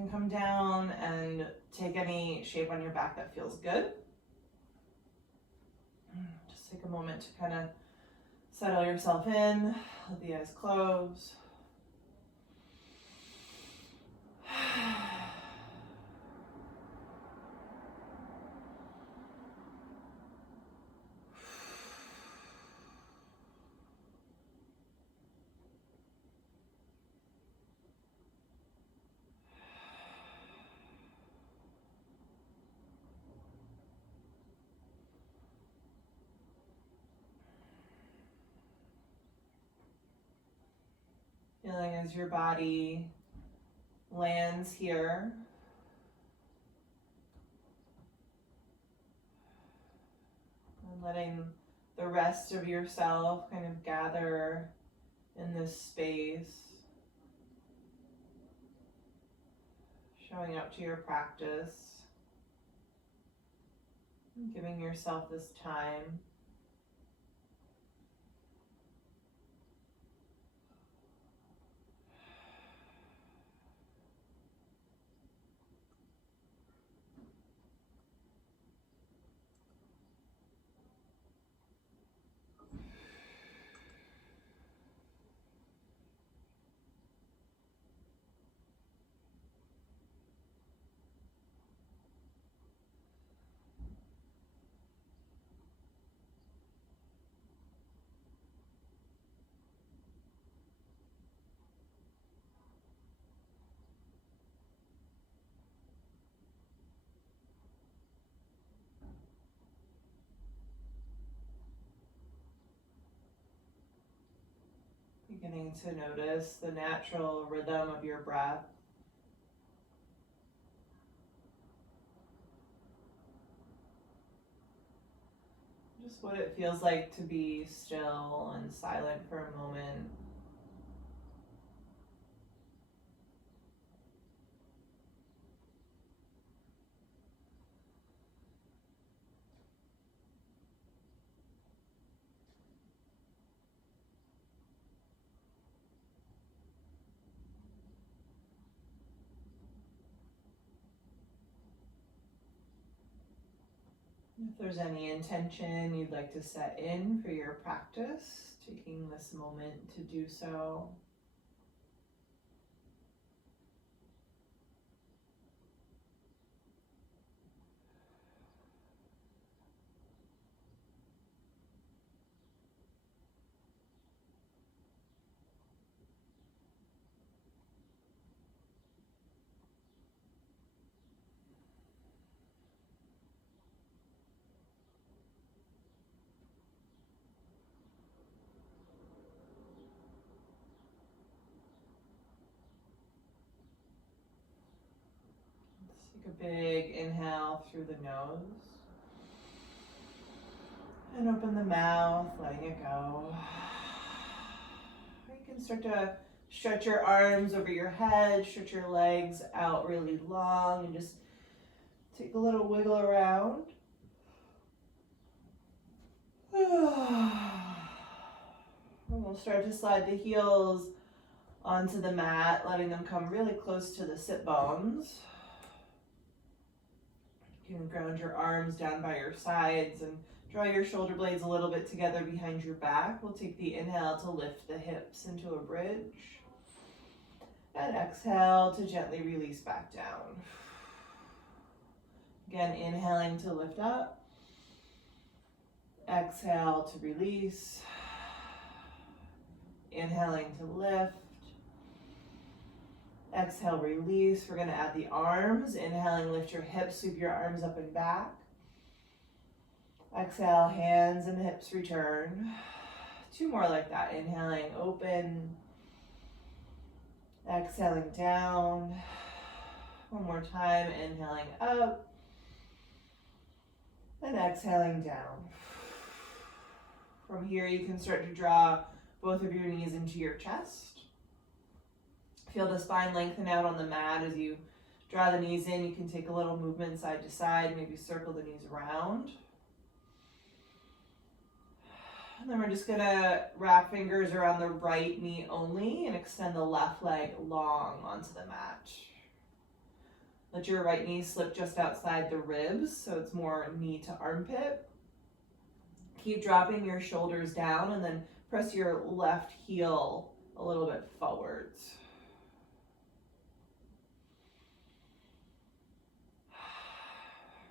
can come down and take any shape on your back that feels good. Just take a moment to kind of settle yourself in, let the eyes close. Feeling as your body lands here. And letting the rest of yourself kind of gather in this space. Showing up to your practice. Giving yourself this time. Beginning to notice the natural rhythm of your breath. Just what it feels like to be still and silent for a moment. If there's any intention you'd like to set in for your practice, taking this moment to do so. Take a big inhale through the nose. And open the mouth, letting it go. You can start to stretch your arms over your head, stretch your legs out really long, and just take a little wiggle around. And we'll start to slide the heels onto the mat, letting them come really close to the sit bones. You can ground your arms down by your sides and draw your shoulder blades a little bit together behind your back. We'll take the inhale to lift the hips into a bridge. And exhale to gently release back down. Again, inhaling to lift up. Exhale to release. Inhaling to lift. Exhale, release. We're going to add the arms. Inhaling, lift your hips, sweep your arms up and back. Exhale, hands and hips return. Two more like that. Inhaling, open. Exhaling down. One more time. Inhaling up. And exhaling down. From here, you can start to draw both of your knees into your chest. Feel the spine lengthen out on the mat as you draw the knees in. You can take a little movement side to side, maybe circle the knees around. And then we're just gonna wrap fingers around the right knee only and extend the left leg long onto the mat. Let your right knee slip just outside the ribs, so it's more knee to armpit. Keep dropping your shoulders down and then press your left heel a little bit forwards.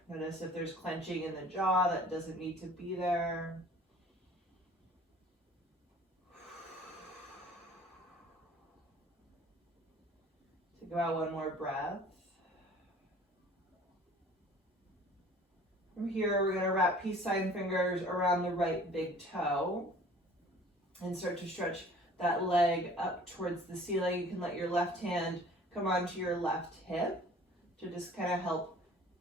Notice if there's clenching in the jaw, that doesn't need to be there. Take about one more breath. From here, we're going to wrap peace sign fingers around the right big toe and start to stretch that leg up towards the ceiling. You can let your left hand come onto your left hip to just kind of help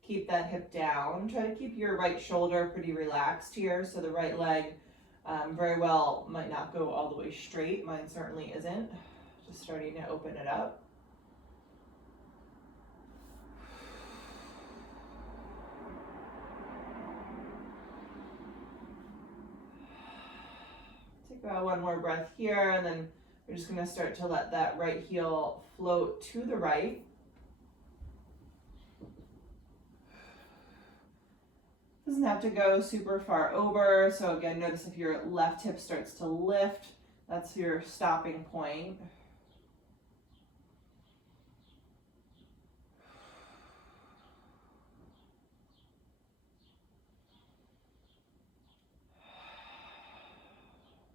keep that hip down. Try to keep your right shoulder pretty relaxed here, so the right leg very well might not go all the way straight. Mine certainly isn't. Just starting to open it up. Take about one more breath here, and then we're just going to start to let that right heel float to the right. Doesn't have to go super far over. So again, notice if your left hip starts to lift, that's your stopping point.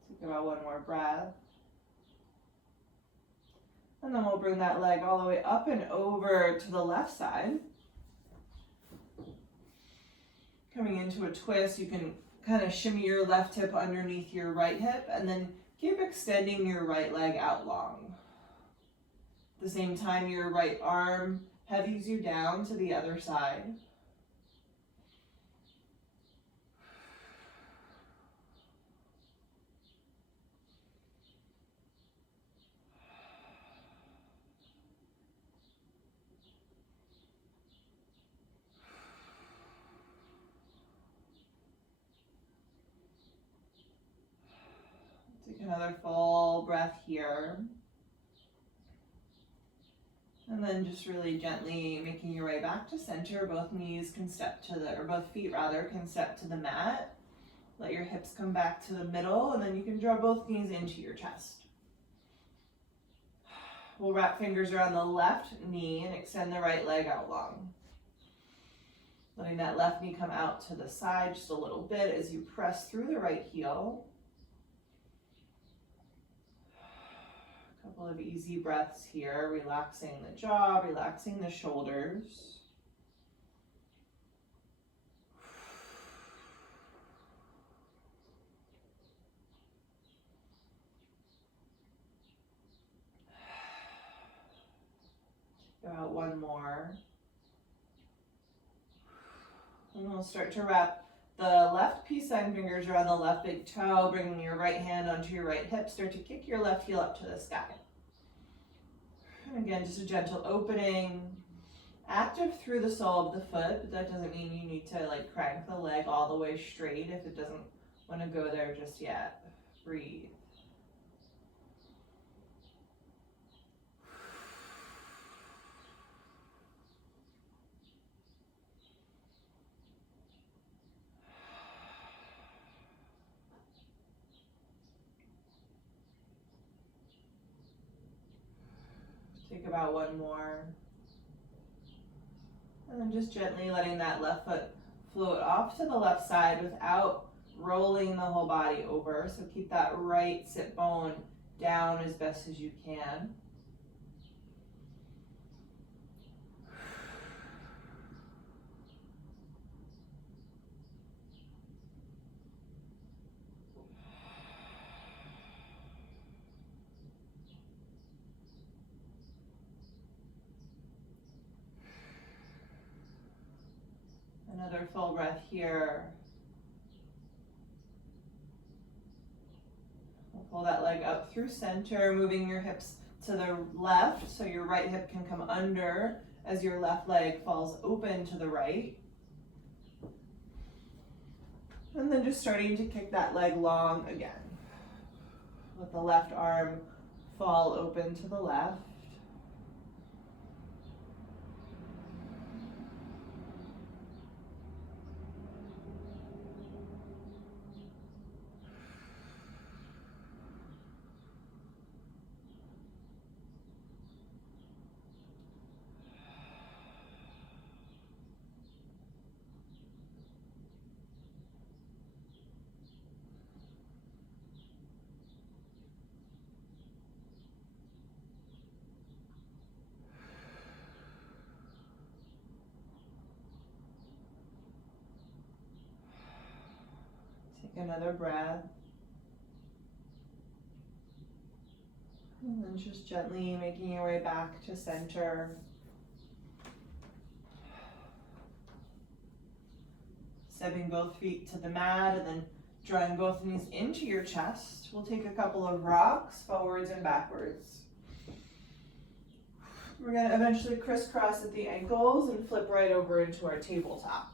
Take about one more breath. And then we'll bring that leg all the way up and over to the left side. Coming into a twist, you can kind of shimmy your left hip underneath your right hip and then keep extending your right leg out long. At the same time, your right arm heavies you down to the other side. Take another full breath here. And then just really gently making your way back to center. Both knees can step to the, or both feet rather, can step to the mat. Let your hips come back to the middle, and then you can draw both knees into your chest. We'll wrap fingers around the left knee and extend the right leg out long. Letting that left knee come out to the side just a little bit as you press through the right heel. Couple of easy breaths here, relaxing the jaw, relaxing the shoulders. About one more. And we'll start to wrap the left peace sign fingers around the left big toe, bringing your right hand onto your right hip. Start to kick your left heel up to the sky. And again, just a gentle opening, active through the sole of the foot, but that doesn't mean you need to like crank the leg all the way straight if it doesn't want to go there just yet. Breathe. Take about one more. And then just gently letting that left foot float off to the left side without rolling the whole body over. So keep that right sit bone down as best as you can. Another full breath here. We'll pull that leg up through center, moving your hips to the left so your right hip can come under as your left leg falls open to the right. And then just starting to kick that leg long again. Let the left arm fall open to the left. Take another breath. And then just gently making your way back to center. Stepping both feet to the mat and then drawing both knees into your chest. We'll take a couple of rocks forwards and backwards. We're going to eventually crisscross at the ankles and flip right over into our tabletop.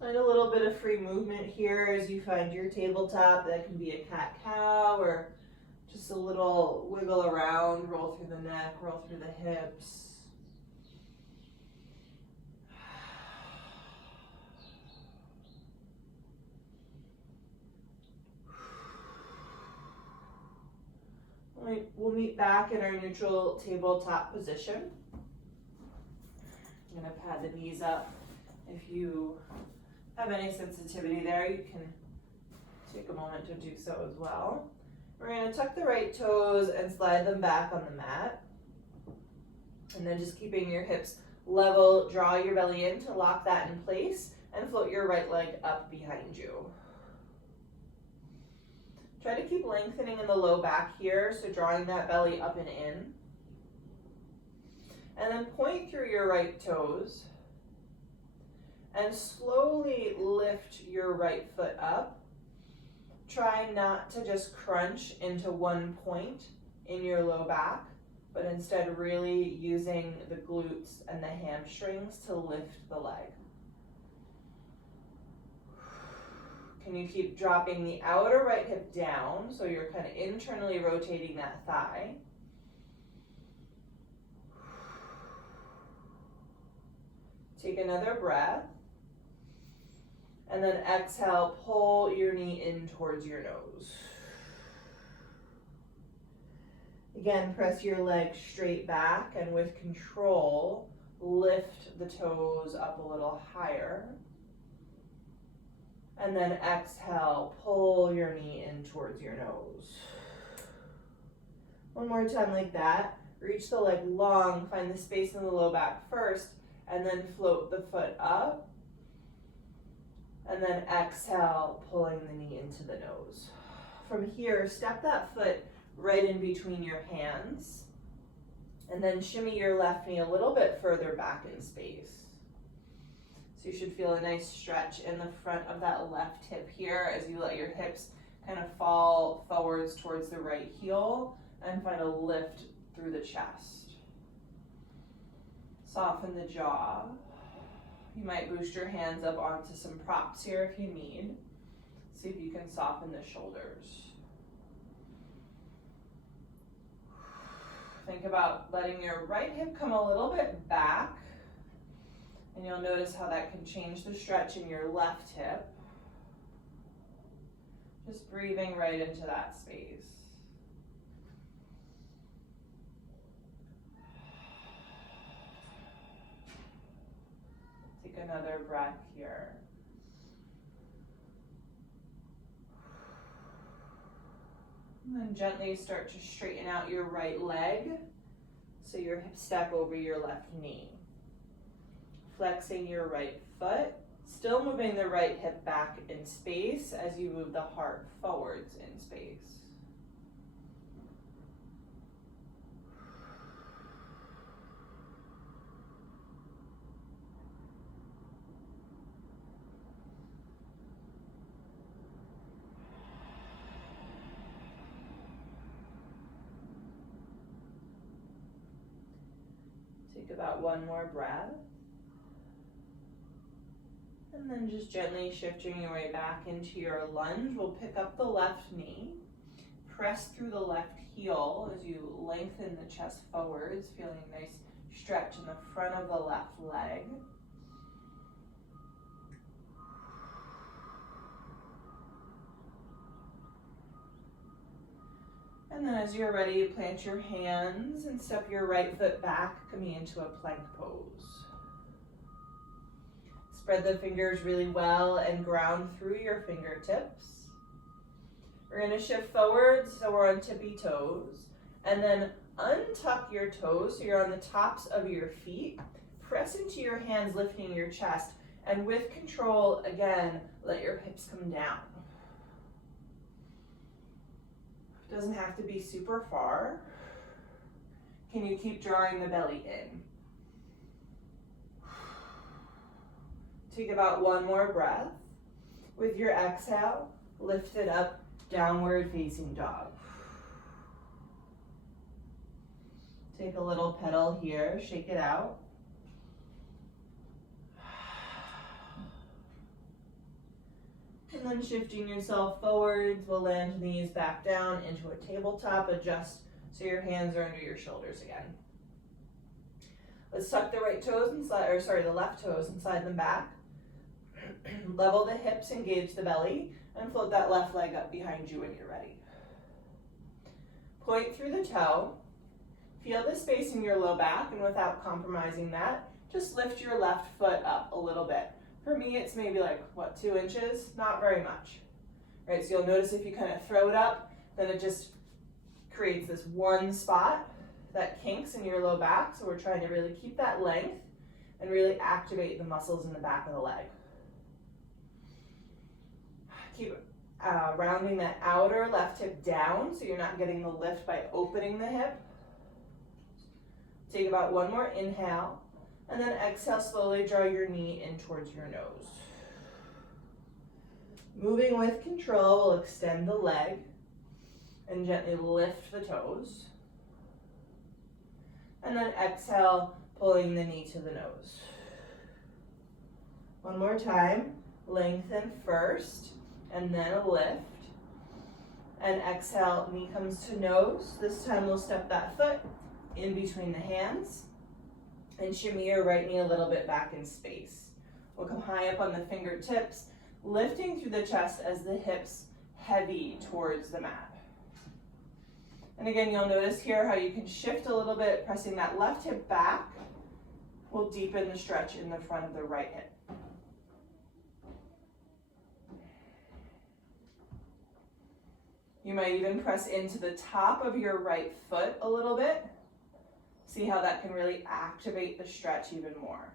Find a little bit of free movement here as you find your tabletop. That can be a cat-cow or just a little wiggle around, roll through the neck, roll through the hips. We'll meet back in our neutral tabletop position. I'm going to pad the knees up. If you have any sensitivity there, you can take a moment to do so as well. We're going to tuck the right toes and slide them back on the mat. And then just keeping your hips level, draw your belly in to lock that in place and float your right leg up behind you. Try to keep lengthening in the low back here, so drawing that belly up and in. And then point through your right toes and slowly lift your right foot up. Try not to just crunch into one point in your low back, but instead really using the glutes and the hamstrings to lift the leg. Can you keep dropping the outer right hip down so you're kind of internally rotating that thigh? Take another breath. And then exhale, pull your knee in towards your nose. Again, press your leg straight back and with control, lift the toes up a little higher. And then exhale, pull your knee in towards your nose. One more time like that. Reach the leg long, find the space in the low back first, and then float the foot up. And then exhale, pulling the knee into the nose. From here, step that foot right in between your hands. And then shimmy your left knee a little bit further back in space. So you should feel a nice stretch in the front of that left hip here as you let your hips kind of fall forwards towards the right heel and find a lift through the chest. Soften the jaw. You might boost your hands up onto some props here if you need. See if you can soften the shoulders. Think about letting your right hip come a little bit back. And you'll notice how that can change the stretch in your left hip. Just breathing right into that space. Take another breath here. And then gently start to straighten out your right leg so your hips step over your left knee. Flexing your right foot, still moving the right hip back in space as you move the heart forwards in space. Take about one more breath. And then just gently shifting your way back into your lunge. We'll pick up the left knee, press through the left heel as you lengthen the chest forwards, feeling a nice stretch in the front of the left leg. And then as you're ready, plant your hands and step your right foot back, coming into a plank pose. Spread the fingers really well and ground through your fingertips. We're going to shift forward so we're on tippy toes. And then untuck your toes so you're on the tops of your feet. press into your hands, lifting your chest, and with control, again, let your hips come down. Doesn't have to be super far. Can you keep drawing the belly in? Take about one more breath. With your exhale, lift it up, downward facing dog. Take a little pedal here, shake it out. And then shifting yourself forwards, we'll land knees back down into a tabletop, adjust so your hands are under your shoulders again. Let's tuck the right toes inside, the left toes inside them back. Level the hips, engage the belly, and float that left leg up behind you when you're ready. Point through the toe. Feel the space in your low back, and without compromising that, just lift your left foot up a little bit. For me, it's maybe like, 2 inches? Not very much. Right, so you'll notice if you kind of throw it up, then it just creates this one spot that kinks in your low back. So we're trying to really keep that length and really activate the muscles in the back of the leg. Keep rounding that outer left hip down so you're not getting the lift by opening the hip. Take about one more inhale, and then exhale, slowly draw your knee in towards your nose. Moving with control, we'll extend the leg and gently lift the toes. And then exhale, pulling the knee to the nose. One more time, lengthen first, and then a lift. And exhale, knee comes to nose. This time we'll step that foot in between the hands and shimmy your right knee a little bit back in space. We'll come high up on the fingertips, lifting through the chest as the hips heavy towards the mat. And again, you'll notice here how you can shift a little bit, pressing that left hip back will deepen the stretch in the front of the right hip. You might even press into the top of your right foot a little bit. See how that can really activate the stretch even more.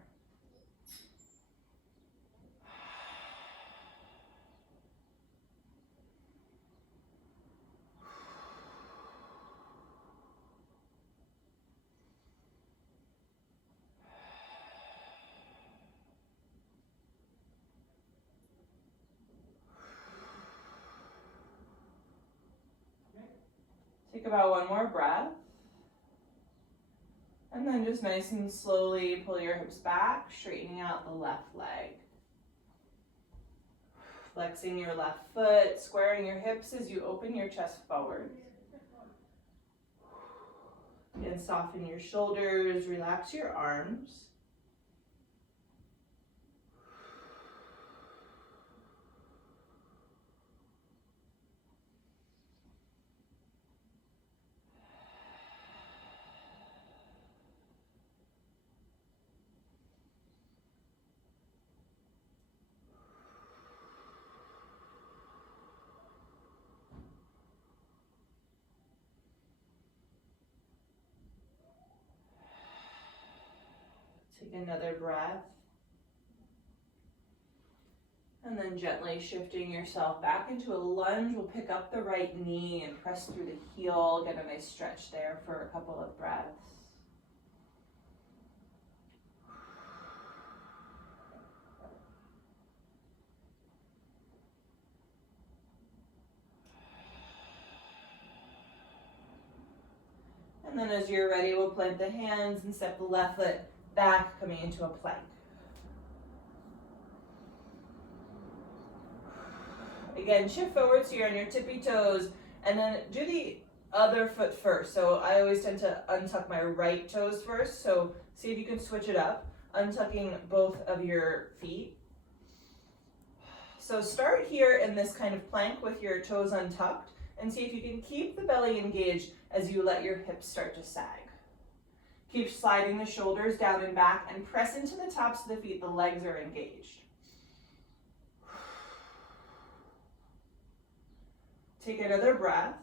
Take about one more breath. And then just nice and slowly pull your hips back, straightening out the left leg. Flexing your left foot, squaring your hips as you open your chest forward. And soften your shoulders, relax your arms. Take another breath. And then gently shifting yourself back into a lunge, we'll pick up the right knee and press through the heel. Get a nice stretch there for a couple of breaths. And then as you're ready, we'll plant the hands and step the left foot back, coming into a plank. Again, shift forward so you're on your tippy toes, and then do the other foot first. So I always tend to untuck my right toes first, so see if you can switch it up, untucking both of your feet. So start here in this kind of plank with your toes untucked, and see if you can keep the belly engaged as you let your hips start to sag. Keep sliding the shoulders down and back and press into the tops of the feet. The legs are engaged. Take another breath.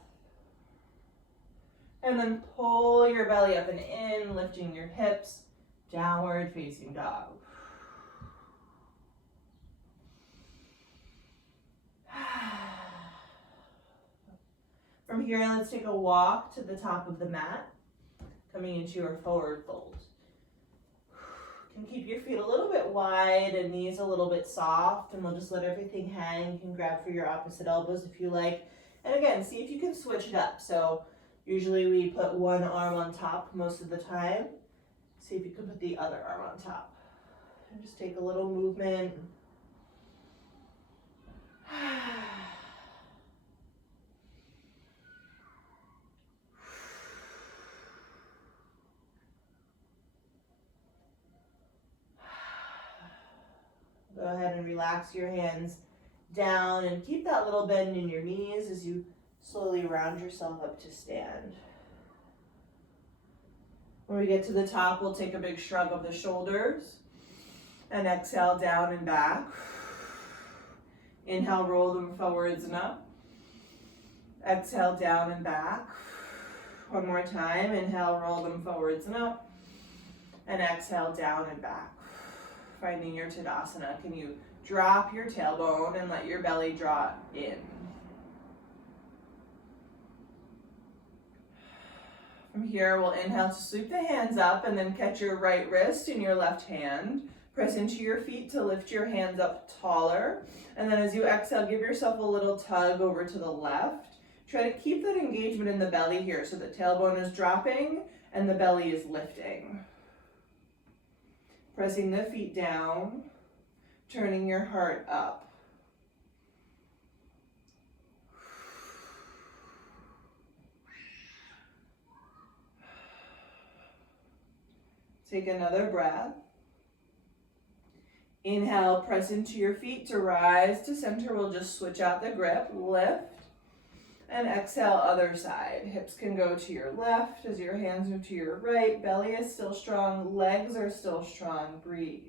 And then pull your belly up and in, lifting your hips downward facing dog. From here, let's take a walk to the top of the mat, coming into your forward fold. You can keep your feet a little bit wide and knees a little bit soft, and we'll just let everything hang. You can grab for your opposite elbows if you like. And again, see if you can switch it up. So usually we put one arm on top most of the time. See if you can put the other arm on top. And just take a little movement. Go ahead and relax your hands down and keep that little bend in your knees as you slowly round yourself up to stand. When we get to the top, we'll take a big shrug of the shoulders and exhale down and back. Inhale, roll them forwards and up. Exhale, down and back. One more time. Inhale, roll them forwards and up. And exhale, down and back. Finding your Tadasana. Can you drop your tailbone and let your belly draw in? From here, we'll inhale to sweep the hands up and then catch your right wrist in your left hand. Press into your feet to lift your hands up taller. And then as you exhale, give yourself a little tug over to the left. Try to keep that engagement in the belly here so the tailbone is dropping and the belly is lifting. Pressing the feet down, turning your heart up. Take another breath. Inhale, press into your feet to rise to center. We'll just switch out the grip, lift, and exhale, other side. Hips can go to your left as your hands move to your right. Belly is still strong, legs are still strong. Breathe.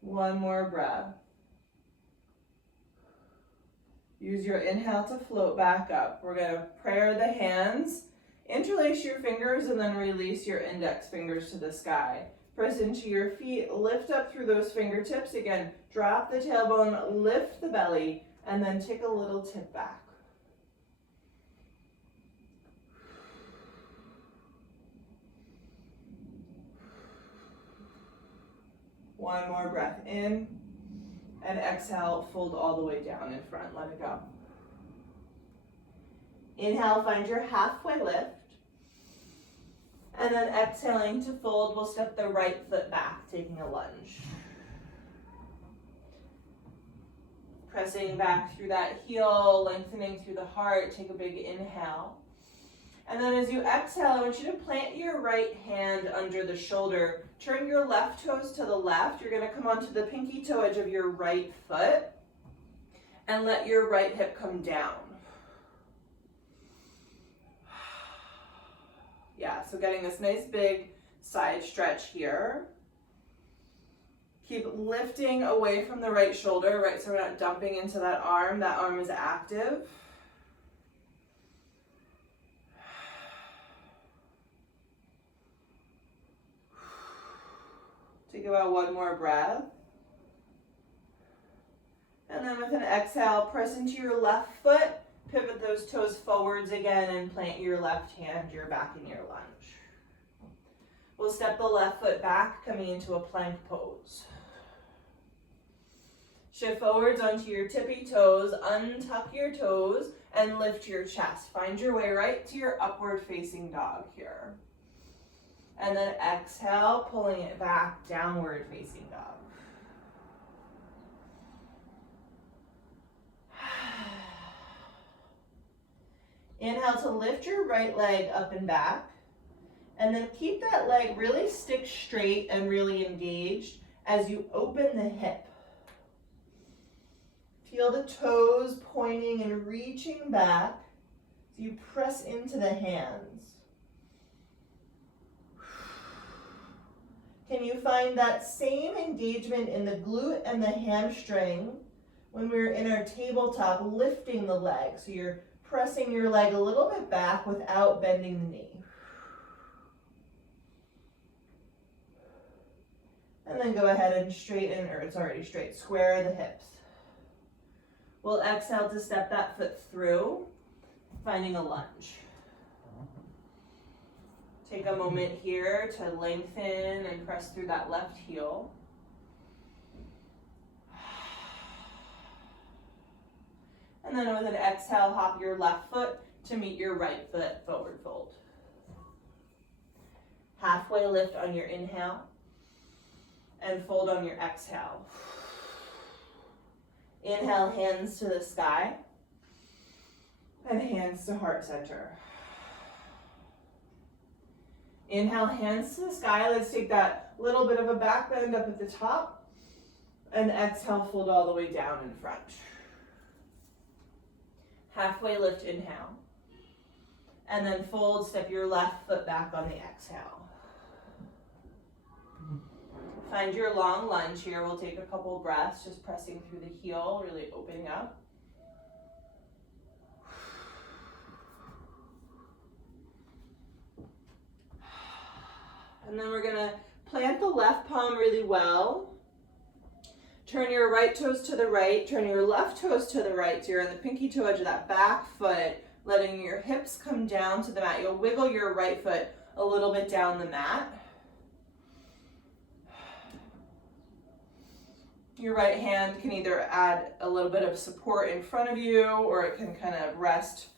One more breath. Use your inhale to float back up. We're going to prayer the hands. Interlace your fingers and then release your index fingers to the sky. Press into your feet, lift up through those fingertips. Again, drop the tailbone, lift the belly, and then take a little tip back. One more breath in, and exhale, fold all the way down in front. Let it go. Inhale, find your halfway lift. And then exhaling to fold, we'll step the right foot back, taking a lunge. Pressing back through that heel, lengthening through the heart, take a big inhale. And then as you exhale, I want you to plant your right hand under the shoulder. Turn your left toes to the left. You're going to come onto the pinky toe edge of your right foot and let your right hip come down. Yeah, so getting this nice big side stretch here. Keep lifting away from the right shoulder, right, so we're not dumping into that arm. That arm is active. Take about one more breath. And then with an exhale, press into your left foot. Pivot those toes forwards again and plant your left hand, you're back in your lunge. We'll step the left foot back, coming into a plank pose. Shift forwards onto your tippy toes, untuck your toes, and lift your chest. Find your way right to your upward facing dog here. And then exhale, pulling it back, downward facing dog. Inhale to lift your right leg up and back, and then keep that leg really stick straight and really engaged as you open the hip. Feel the toes pointing and reaching back as you press into the hands. Can you find that same engagement in the glute and the hamstring when we're in our tabletop, lifting the leg. So you're pressing your leg a little bit back without bending the knee. And then go ahead and straighten, or it's already straight, square the hips. We'll exhale to step that foot through, finding a lunge. Take a moment here to lengthen and press through that left heel. And then with an exhale, hop your left foot to meet your right foot, forward fold. Halfway lift on your inhale and fold on your exhale. Inhale, hands to the sky and hands to heart center. Inhale, hands to the sky. Let's take that little bit of a back bend up at the top and exhale, fold all the way down in front. Halfway lift, inhale. And then fold, step your left foot back on the exhale. Find your long lunge here. We'll take a couple breaths, just pressing through the heel, really opening up. And then we're gonna plant the left palm really well. Turn your right toes to the right, turn your left toes to the right, so you're on the pinky toe edge of that back foot, letting your hips come down to the mat. You'll wiggle your right foot a little bit down the mat. Your right hand can either add a little bit of support in front of you, or it can kind of rest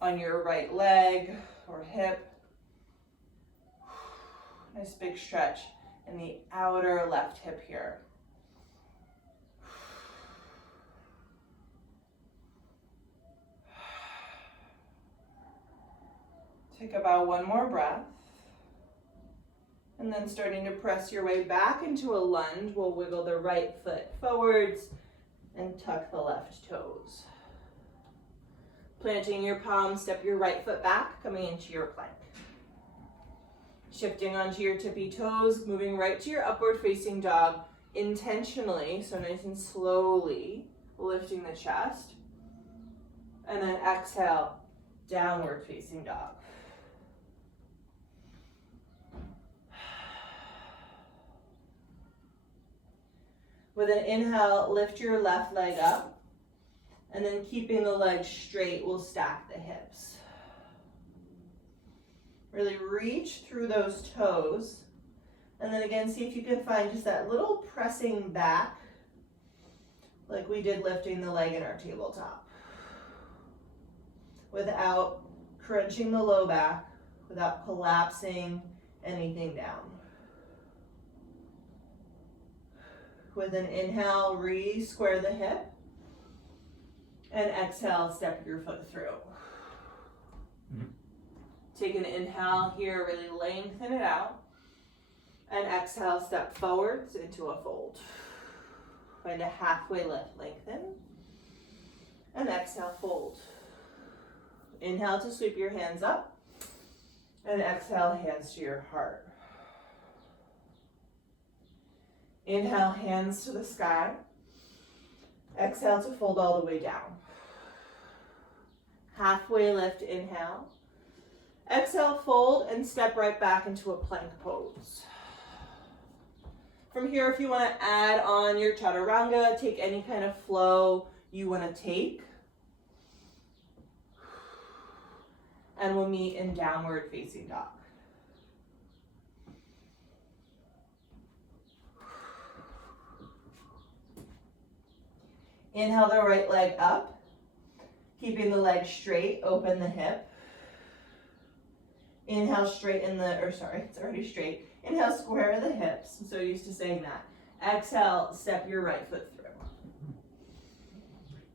on your right leg or hip. Nice big stretch in the outer left hip here. Take about one more breath. And then starting to press your way back into a lunge, we'll wiggle the right foot forwards and tuck the left toes. Planting your palms, step your right foot back, coming into your plank. Shifting onto your tippy toes, moving right to your upward facing dog intentionally, so nice and slowly, lifting the chest. And then exhale, downward facing dog. With an inhale, lift your left leg up, and then keeping the leg straight, we'll stack the hips. Really reach through those toes, and then again, see if you can find just that little pressing back, like we did lifting the leg in our tabletop, without crunching the low back, without collapsing anything down. With an inhale, re-square the hip, and exhale, step your foot through. Take an inhale here, really lengthen it out, and exhale, step forwards into a fold. Find a halfway lift, lengthen, and exhale, fold. Inhale to sweep your hands up, and exhale, hands to your heart. Inhale, hands to the sky. Exhale to fold all the way down. Halfway lift, inhale. Exhale, fold, and step right back into a plank pose. From here, if you want to add on your chaturanga, take any kind of flow you want to take. And we'll meet in downward facing dog. Inhale the right leg up, keeping the leg straight, open the hip. Inhale, straighten the, it's already straight. Inhale, square the hips. I'm so used to saying that. Exhale, step your right foot through.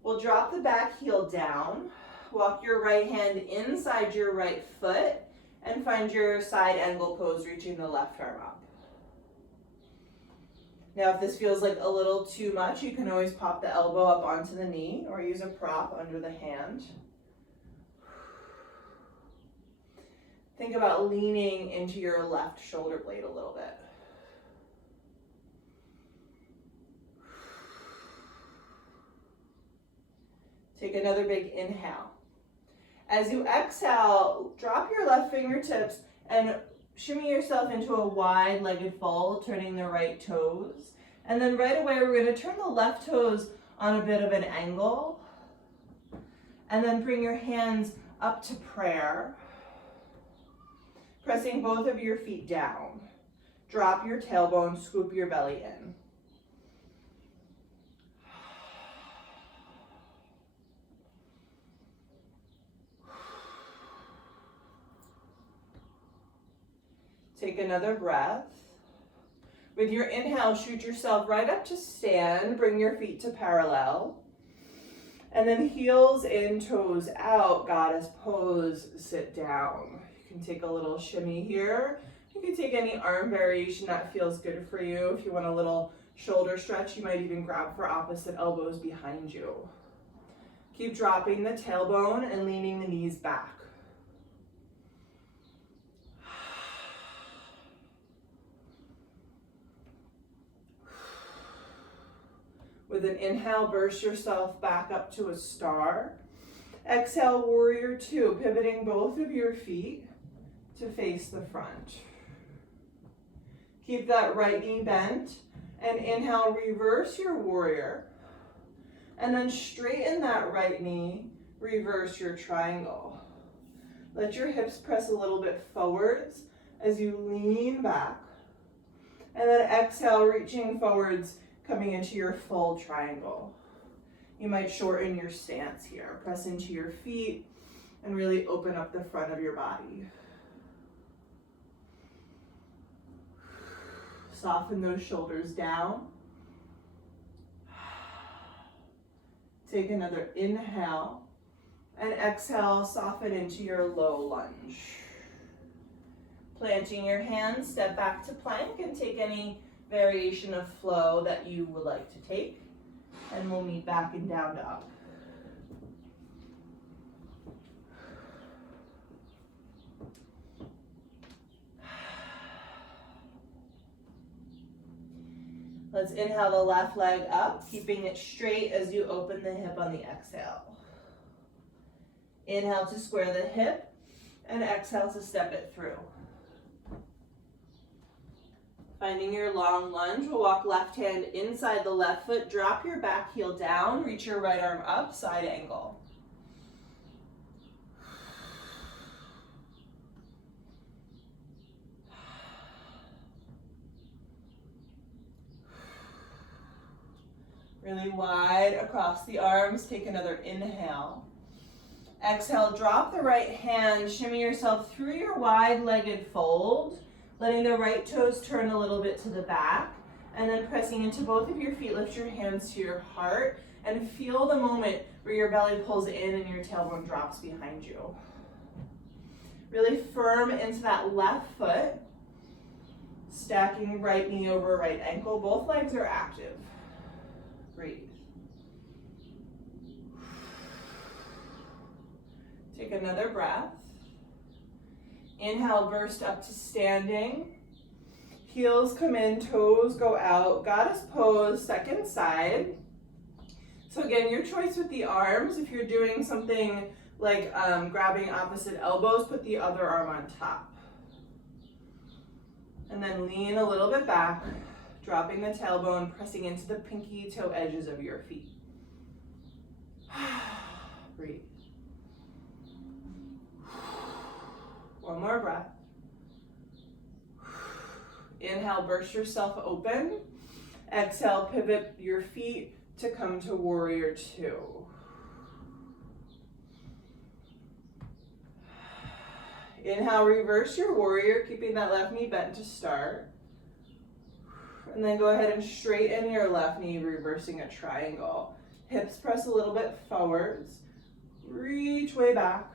We'll drop the back heel down, walk your right hand inside your right foot, and find your side angle pose, reaching the left arm up. Now, if this feels like a little too much, you can always pop the elbow up onto the knee or use a prop under the hand. Think about leaning into your left shoulder blade a little bit. Take another big inhale. As you exhale, drop your left fingertips and shimmy yourself into a wide-legged fold, turning the right toes. And then right away, we're going to turn the left toes on a bit of an angle. And then bring your hands up to prayer. Pressing both of your feet down. Drop your tailbone, scoop your belly in. Take another breath. With your inhale, shoot yourself right up to stand. Bring your feet to parallel. And then heels in, toes out, goddess pose, sit down. You can take a little shimmy here. You can take any arm variation that feels good for you. If you want a little shoulder stretch, you might even grab for opposite elbows behind you. Keep dropping the tailbone and leaning the knees back. With an inhale, burst yourself back up to a star. Exhale, warrior two, pivoting both of your feet to face the front. Keep that right knee bent, and inhale, reverse your warrior. And then straighten that right knee, reverse your triangle. Let your hips press a little bit forwards as you lean back. And then exhale, reaching forwards, coming into your full triangle. You might shorten your stance here. Press into your feet and really open up the front of your body. Soften those shoulders down. Take another inhale and exhale, soften into your low lunge. Planting your hands, step back to plank and take any variation of flow that you would like to take, and we'll meet back in down to up. Let's inhale the left leg up, keeping it straight as you open the hip on the exhale. Inhale to square the hip, and exhale to step it through. Finding your long lunge, we'll walk left hand inside the left foot, drop your back heel down, reach your right arm up, side angle. Really wide across the arms, take another inhale. Exhale, drop the right hand, shimmy yourself through your wide-legged fold, letting the right toes turn a little bit to the back, and then pressing into both of your feet, lift your hands to your heart, and feel the moment where your belly pulls in and your tailbone drops behind you. Really firm into that left foot, stacking right knee over right ankle. Both legs are active. Breathe. Take another breath. Inhale, burst up to standing. Heels come in, toes go out. Goddess pose, second side. So again, your choice with the arms. If you're doing something like grabbing opposite elbows, put the other arm on top. And then lean a little bit back, dropping the tailbone, pressing into the pinky toe edges of your feet. Breathe. One more breath. Inhale, burst yourself open. Exhale, pivot your feet to come to warrior two. Inhale, reverse your warrior, keeping that left knee bent to start. And then go ahead and straighten your left knee, reversing a triangle. Hips press a little bit forwards. Reach way back.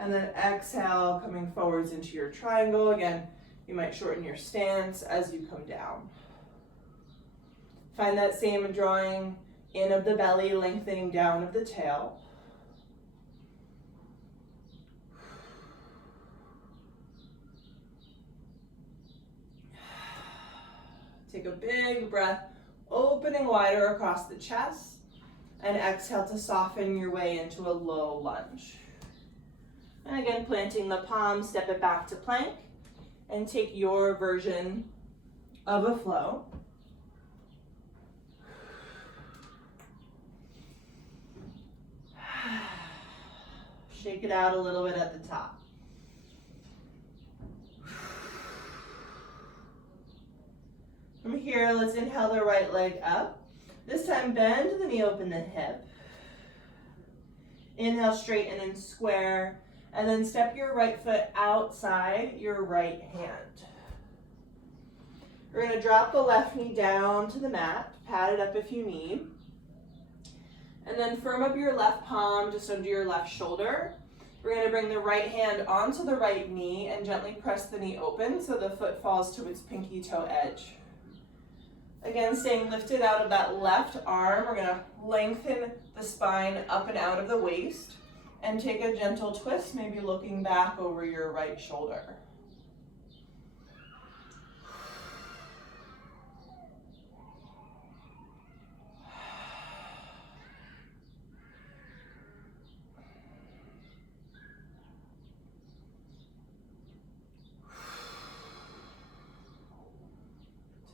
And then exhale, coming forwards into your triangle. Again, you might shorten your stance as you come down. Find that same drawing in of the belly, lengthening down of the tail. Take a big breath, opening wider across the chest. And exhale to soften your way into a low lunge. And again, planting the palms, step it back to plank, and take your version of a flow. Shake it out a little bit at the top. From here, let's inhale the right leg up. This time, bend the knee, open the hip. Inhale, straighten and square. And then step your right foot outside your right hand. We're going to drop the left knee down to the mat. Pat it up if you need. And then firm up your left palm just under your left shoulder. We're going to bring the right hand onto the right knee and gently press the knee open so the foot falls to its pinky toe edge. Again, staying lifted out of that left arm, we're going to lengthen the spine up and out of the waist and take a gentle twist, maybe looking back over your right shoulder.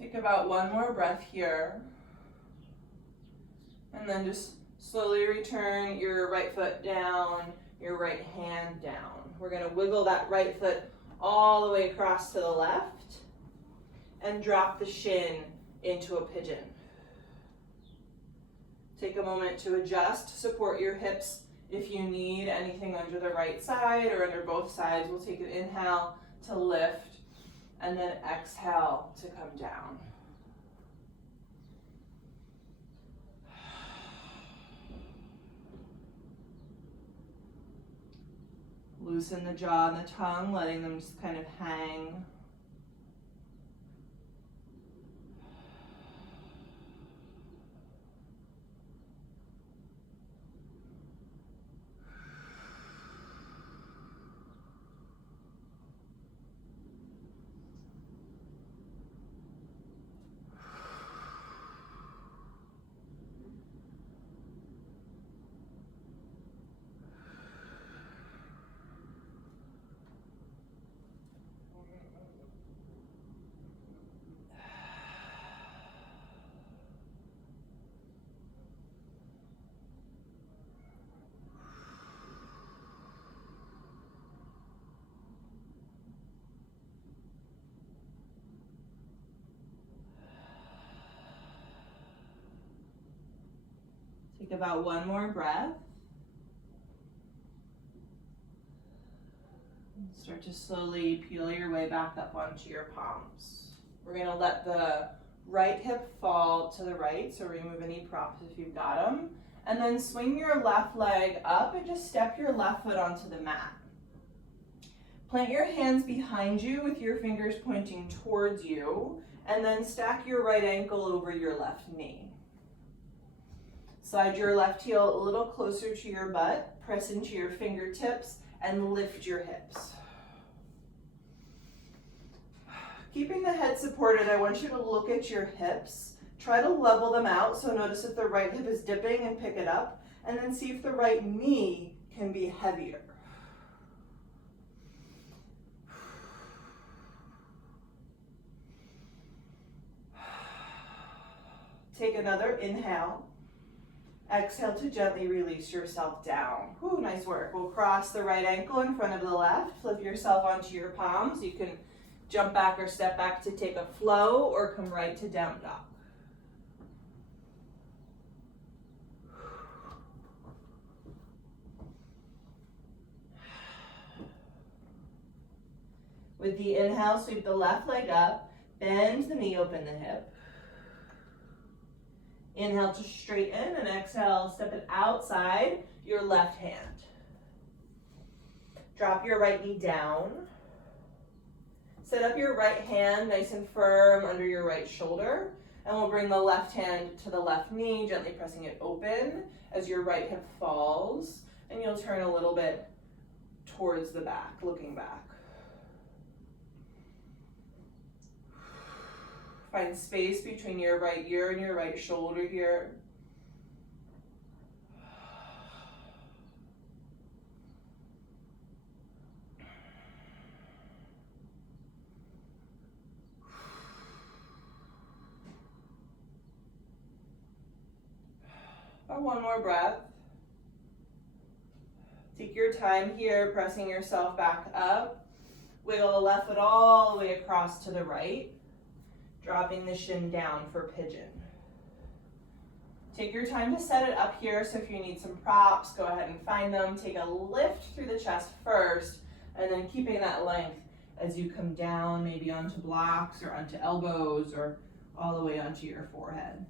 Take about one more breath here. And then just slowly return your right foot down, your right hand down. We're going to wiggle that right foot all the way across to the left and drop the shin into a pigeon. Take a moment to adjust, support your hips if you need anything under the right side or under both sides. We'll take an inhale to lift and then exhale to come down. Loosen the jaw and the tongue, letting them just kind of hang. Take about one more breath. Start to slowly peel your way back up onto your palms. We're going to let the right hip fall to the right, so remove any props if you've got them. And then swing your left leg up and just step your left foot onto the mat. Plant your hands behind you with your fingers pointing towards you, and then stack your right ankle over your left knee. Slide your left heel a little closer to your butt, press into your fingertips, and lift your hips. Keeping the head supported, I want you to look at your hips. Try to level them out, so notice if the right hip is dipping and pick it up, and then see if the right knee can be heavier. Take another inhale. Exhale to gently release yourself down. Whew, nice work. We'll cross the right ankle in front of the left. Flip yourself onto your palms. You can jump back or step back to take a flow or come right to down dog. With the inhale, sweep the left leg up, bend the knee, open the hip. Inhale to straighten, and exhale, step it outside your left hand. Drop your right knee down. Set up your right hand nice and firm under your right shoulder, and we'll bring the left hand to the left knee, gently pressing it open as your right hip falls, and you'll turn a little bit towards the back, looking back. Find space between your right ear and your right shoulder here. One more breath. Take your time here, pressing yourself back up. Wiggle the left foot all the way across to the right, dropping the shin down for pigeon. Take your time to set it up here, so if you need some props, go ahead and find them. Take a lift through the chest first, and then keeping that length as you come down, maybe onto blocks or onto elbows or all the way onto your forehead.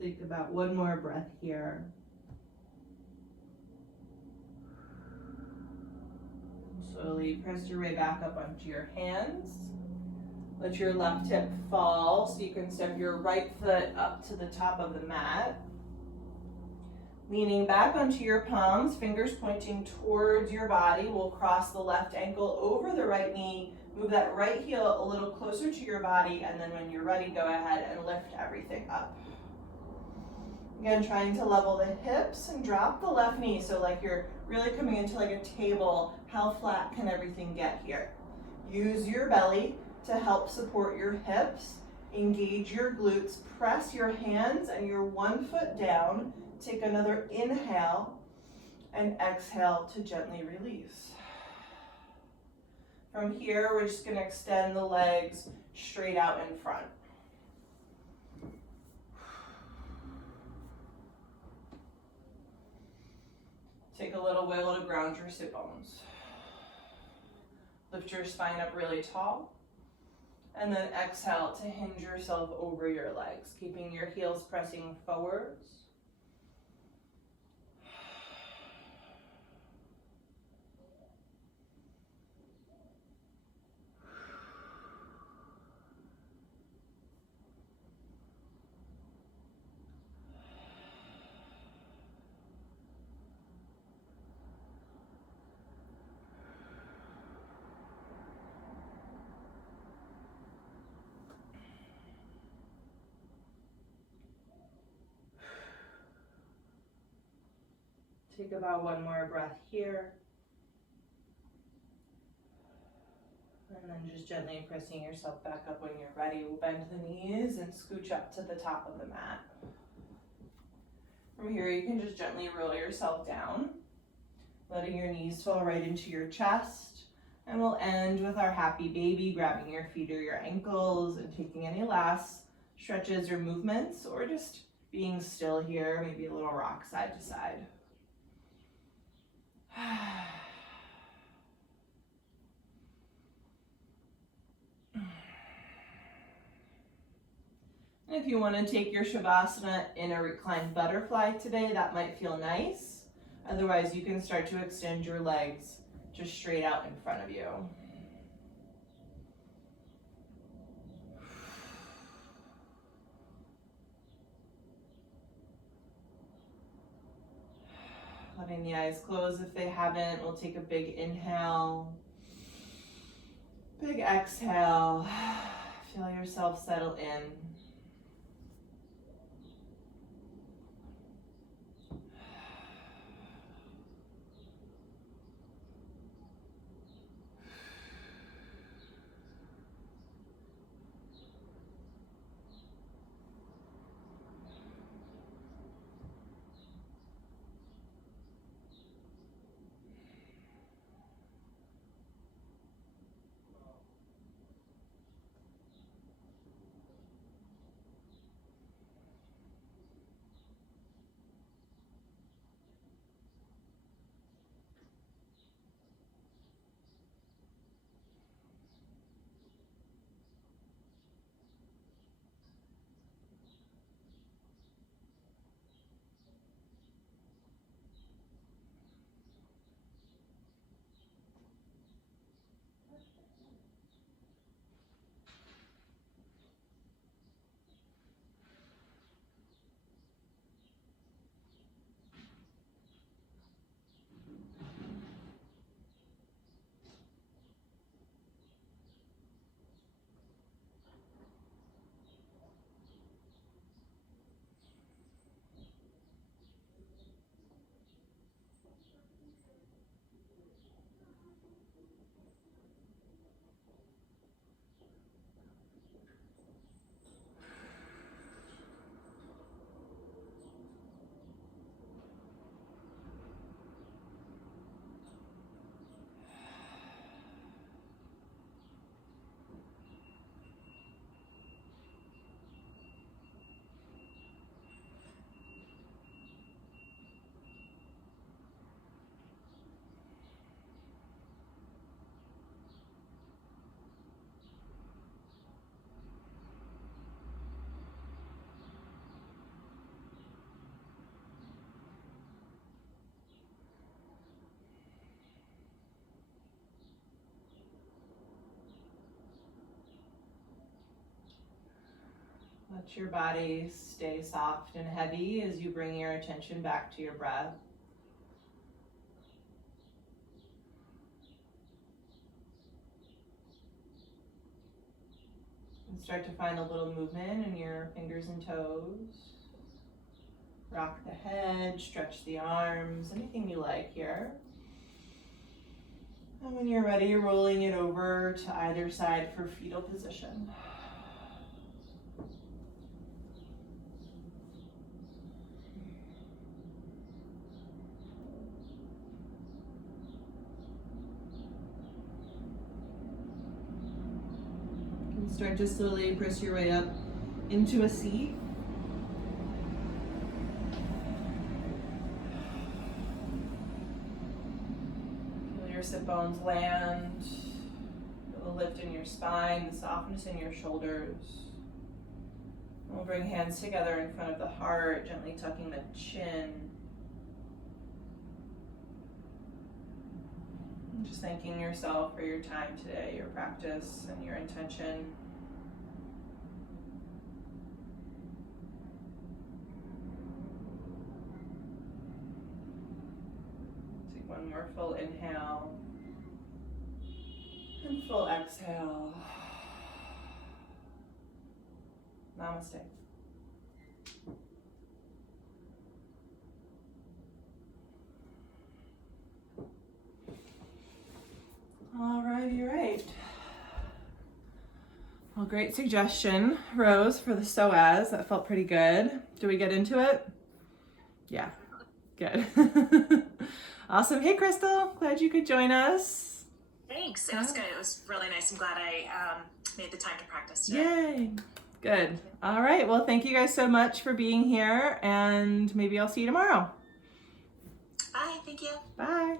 Think about one more breath here. Slowly press your way back up onto your hands. Let your left hip fall so you can step your right foot up to the top of the mat. Leaning back onto your palms, fingers pointing towards your body. We'll cross the left ankle over the right knee. Move that right heel a little closer to your body, and then when you're ready, go ahead and lift everything up. Again, trying to level the hips and drop the left knee. So like you're really coming into like a table. How flat can everything get here? Use your belly to help support your hips. Engage your glutes. Press your hands and your one foot down. Take another inhale and exhale to gently release. From here, we're just going to extend the legs straight out in front. Take a little wiggle to ground your sit bones. Lift your spine up really tall. And then exhale to hinge yourself over your legs, keeping your heels pressing forwards. Take about one more breath here. And then just gently pressing yourself back up when you're ready. We'll bend the knees and scooch up to the top of the mat. From here, you can just gently roll yourself down, letting your knees fall right into your chest. And we'll end with our happy baby, grabbing your feet or your ankles and taking any last stretches or movements, or just being still here, maybe a little rock side to side. If you want to take your Shavasana in a reclined butterfly today, that might feel nice. Otherwise, you can start to extend your legs just straight out in front of you. Letting the eyes close if they haven't. We'll take a big inhale, big exhale. Feel yourself settle in. Let your body stay soft and heavy as you bring your attention back to your breath. And start to find a little movement in your fingers and toes. Rock the head, stretch the arms, anything you like here. And when you're ready, rolling it over to either side for fetal position. And start to slowly press your way up into a seat. Sit bones land, feel the lift in your spine, the softness in your shoulders. We'll bring hands together in front of the heart, gently tucking the chin. And just thanking yourself for your time today, your practice, and your intention. One more full inhale and full exhale. Namaste. Alrighty, right. Well, great suggestion, Rose, for the PSOAS. That felt pretty good. Do we get into it? Yeah, good. Awesome. Hey, Crystal, glad you could join us. Thanks. It was good. It was really nice. I'm glad I made the time to practice today. Yay. Good. All right. Well, thank you guys so much for being here, and maybe I'll see you tomorrow. Bye. Thank you. Bye.